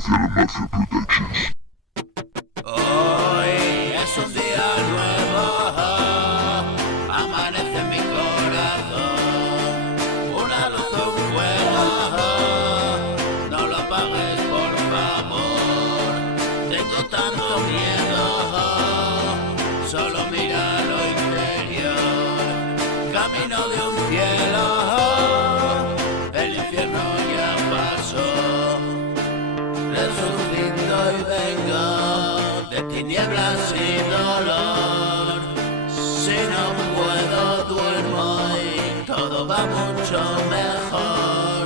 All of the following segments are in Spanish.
CafialamafiaProd. Hoy es un día nuevo, amanece en mi corazón, una luz, un fuego, no lo apagues por favor. Tengo tanto miedo, solo mira lo interior, camino de un cielo, el infierno ya pasó. Resucito y vengo de tinieblas y dolor. Si no puedo, duermo y todo va mucho mejor.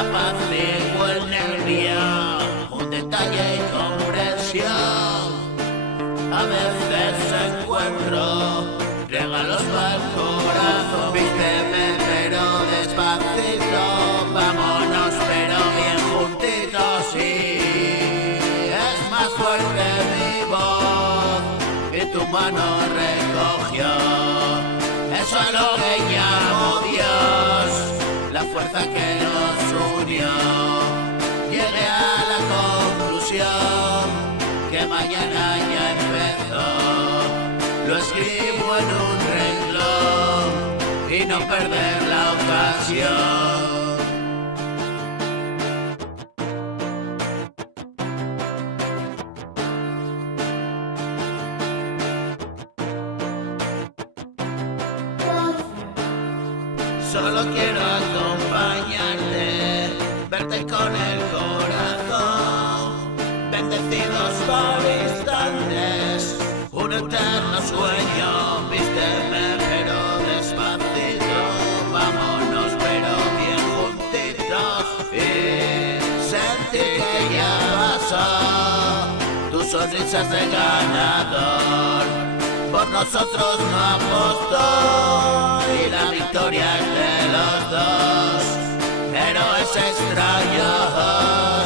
Apacigüo el nervio, un detalle y comprensión. A veces encuentro regalos para el corazón. Vísteme pero despacito, vámonos pero bien juntitos y es más fuerte mi voz y tu mano recogió. Eso es lo que llamo Dios, la fuerza que nos unió. Llegué a la conclusión que mañana ya empezó. Lo escribo en un renglón y no perder la ocasión. Solo quiero acompañarte, verte con el corazón, bendecidos por instantes, un eterno sueño. Vísteme pero despacito, vámonos pero bien juntitos y sentir que ya pasó. Tu sonrisa es de ganador, por nosotros no apostó y la victoria es de los dos. Héroes extraños,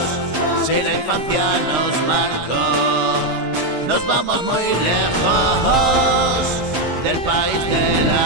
si la infancia nos marcó, nos vamos muy lejos del país de la